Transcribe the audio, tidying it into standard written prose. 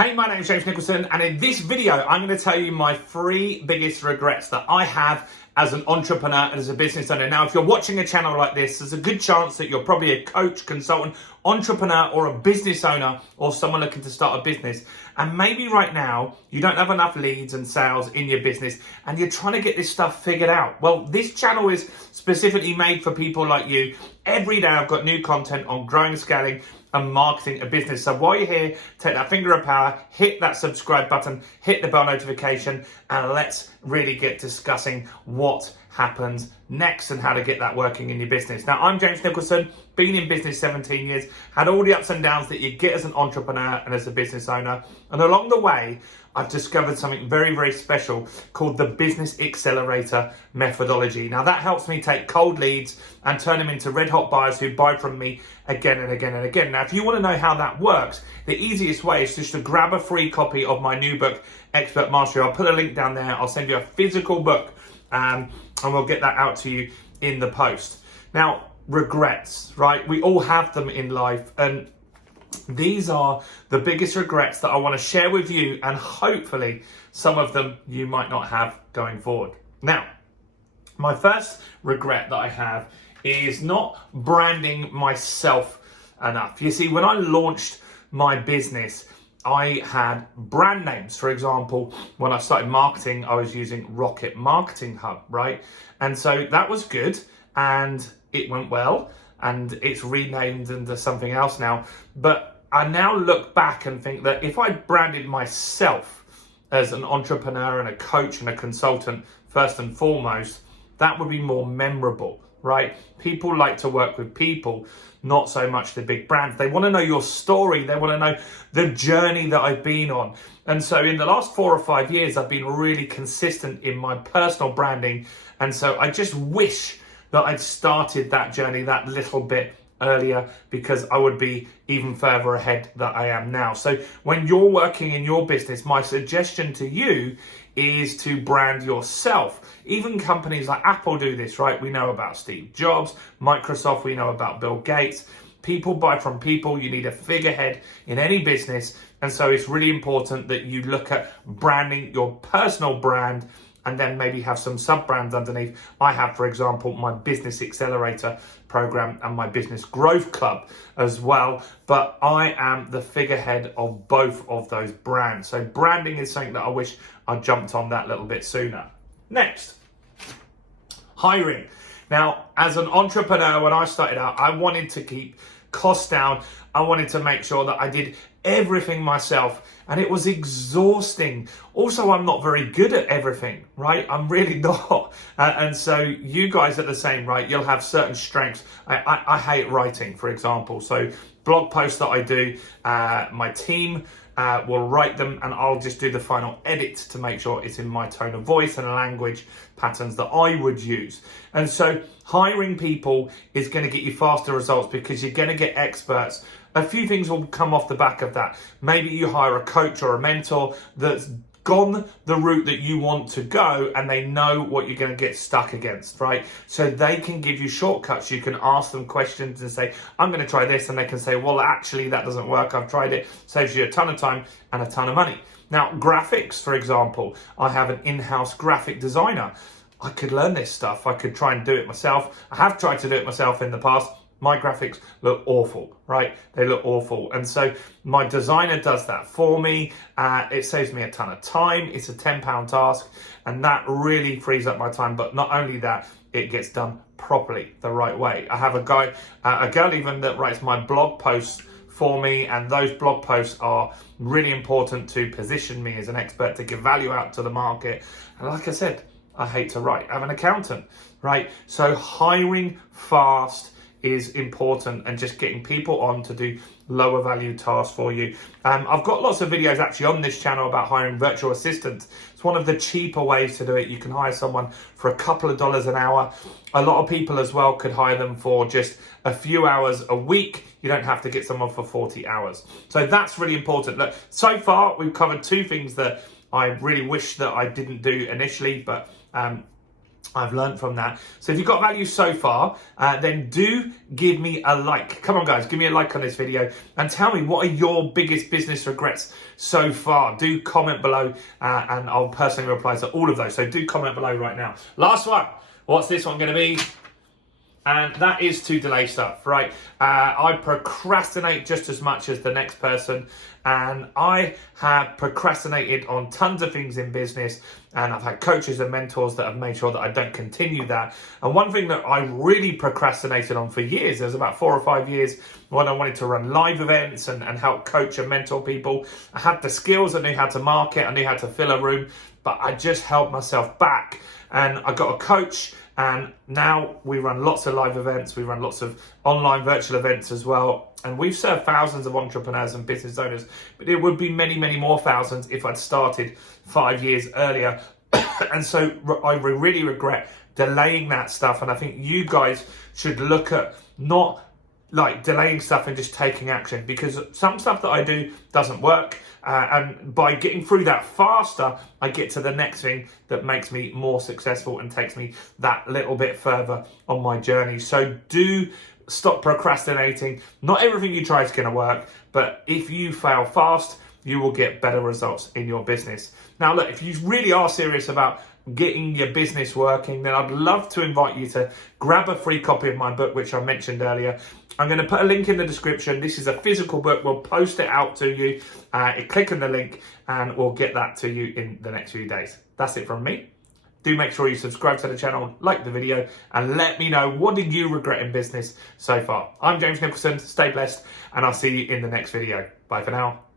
Hey, my name is James Nicholson, and in this video, I'm going to tell you my 3 biggest regrets that I have as an entrepreneur and as a business owner. Now, if you're watching a channel like this, there's a good chance that you're probably a coach, consultant, entrepreneur, or a business owner, or someone looking to start a business. And maybe right now, you don't have enough leads and sales in your business, and you're trying to get this stuff figured out. Well, this channel is specifically made for people like you. Every day, I've got new content on growing, scaling, and marketing a business. So while you're here, take that finger of power, hit that subscribe button, hit the bell notification, and let's really get discussing what happens next and how to get that working in your business. Now, I'm James Nicholson, been in business 17 years, had all the ups and downs that you get as an entrepreneur and as a business owner. And along the way, I've discovered something very, very special called the Business Accelerator methodology. Now, that helps me take cold leads and turn them into red hot buyers who buy from me again and again and again. Now, if you want to know how that works, the easiest way is just to grab a free copy of my new book, Expert Mastery. I'll put a link down there. I'll send you a physical book and we'll get that out to you in the post. Now, regrets, right? We all have them in life, and these are the biggest regrets that I want to share with you, and hopefully some of them you might not have going forward. Now, my first regret that I have is not branding myself enough. You see, when I launched my business, I had brand names. For example, when I started marketing, I was using Rocket Marketing Hub, right? And so that was good and it went well, and it's renamed into something else now. But I now look back and think that if I branded myself as an entrepreneur and a coach and a consultant, first and foremost, that would be more memorable, right? People like to work with people, not so much the big brands. They want to know your story. They want to know the journey that I've been on. And so in the last 4 or 5 years, I've been really consistent in my personal branding. And so I just wish that I'd started that journey that little bit earlier, because I would be even further ahead than I am now. So when you're working in your business, my suggestion to you is to brand yourself. Even companies like Apple do this, right? We know about Steve Jobs, Microsoft, we know about Bill Gates. People buy from people. You need a figurehead in any business. And so it's really important that you look at branding your personal brand and then maybe have some sub-brands underneath. I have, for example, my Business Accelerator program and my Business Growth Club as well. But I am the figurehead of both of those brands. So branding is something that I wish I jumped on that little bit sooner. Next, hiring. Now, as an entrepreneur, when I started out, I wanted to keep costs down. I wanted to make sure that I did everything myself, and it was exhausting. Also, I'm not very good at everything, right? I'm really not. And so you guys are the same, right? You'll have certain strengths. I hate writing, for example. So blog posts that I do, my team will write them, and I'll just do the final edit to make sure it's in my tone of voice and language patterns that I would use. And so hiring people is going to get you faster results because you're going to get experts. A few things will come off the back of that. Maybe you hire a coach or a mentor that's gone the route that you want to go, and they know what you're going to get stuck against, right? So they can give you shortcuts. You can ask them questions and say, I'm going to try this. And they can say, well, actually, that doesn't work. I've tried it. Saves you a ton of time and a ton of money. Now, graphics, for example, I have an in-house graphic designer. I could learn this stuff. I could try and do it myself. I have tried to do it myself in the past. My graphics look awful, right? They look awful. And so my designer does that for me. It saves me a ton of time. It's a £10 task, and that really frees up my time. But not only that, it gets done properly, the right way. I have a girl even that writes my blog posts for me, and those blog posts are really important to position me as an expert, to give value out to the market. And like I said, I hate to write. I'm an accountant, right? So hiring fast is important, and just getting people on to do lower value tasks for you. I've got lots of videos actually on this channel about hiring virtual assistants. It's one of the cheaper ways to do it. You can hire someone for a couple of dollars an hour. A lot of people as well could hire them for just a few hours a week. You don't have to get someone for 40 hours. So that's really important. Look, so far we've covered 2 things that I really wish that I didn't do initially, but I've learned from that. So if you've got value so far, then do give me a like. Come on, guys, give me a like on this video and tell me what are your biggest business regrets so far. Do comment below and I'll personally reply to all of those. So do comment below right now. Last one. What's this one going to be? And that is to delay stuff, right? I procrastinate just as much as the next person. And I have procrastinated on tons of things in business. And I've had coaches and mentors that have made sure that I don't continue that. And one thing that I really procrastinated on for years, there's about 4 or 5 years when I wanted to run live events and help coach and mentor people. I had the skills, I knew how to market, I knew how to fill a room, but I just held myself back. And I got a coach, and now we run lots of live events. We run lots of online virtual events as well. And we've served thousands of entrepreneurs and business owners, but it would be many, many more thousands if I'd started 5 years earlier. And so I really regret delaying that stuff. And I think you guys should look at not like delaying stuff and just taking action, because some stuff that I do doesn't work. And by getting through that faster, I get to the next thing that makes me more successful and takes me that little bit further on my journey. So do stop procrastinating. Not everything you try is going to work, but if you fail fast, you will get better results in your business. Now, look, if you really are serious about getting your business working, then I'd love to invite you to grab a free copy of my book, which I mentioned earlier. I'm going to put a link in the description. This is a physical book. We'll post it out to you. Click on the link and we'll get that to you in the next few days. That's it from me. Do make sure you subscribe to the channel, like the video, and let me know, what did you regret in business so far? I'm James Nicholson. Stay blessed, and I'll see you in the next video. Bye for now.